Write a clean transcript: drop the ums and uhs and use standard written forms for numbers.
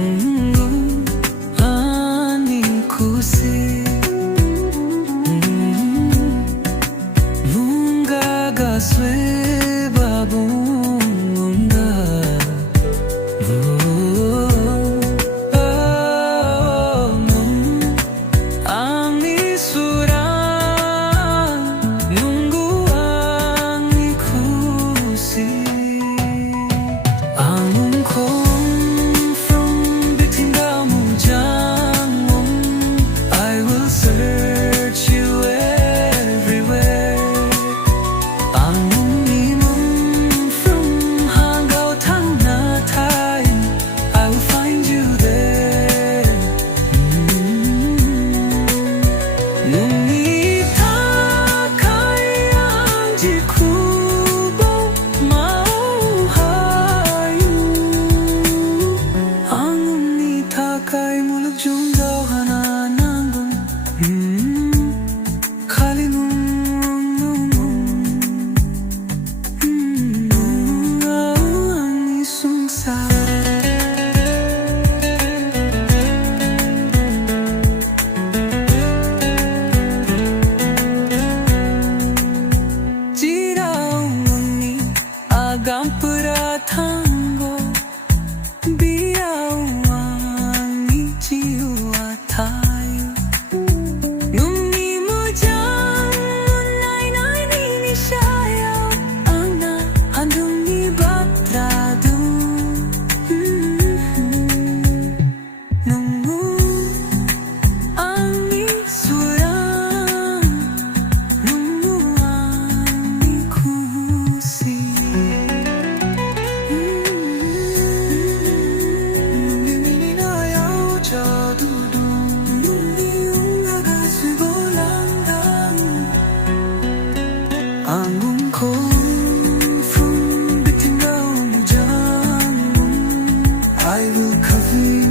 nunggu aningku sih mungagaswe babunga ang isuran nunggu aningku sih ang kong from between kamu jangan I will search you everywhere ang minum from hanggaw tangna time I will find you there nung itakay ang jikubo mauhayu ang itakay mulag junggaw hanananggung kalinung ang isungsa 지라우니 아감프라탄고 비아우니 지우아타유 눈이무장 나이나이니 시아야 앙나 한둥이 밥트라두 눈무 앙이 수랑 눈무 앙이 구시 눈이 나야 오자두두 눈이 웅가가스 볼란당 ang kong from between kamu jangan I will cover you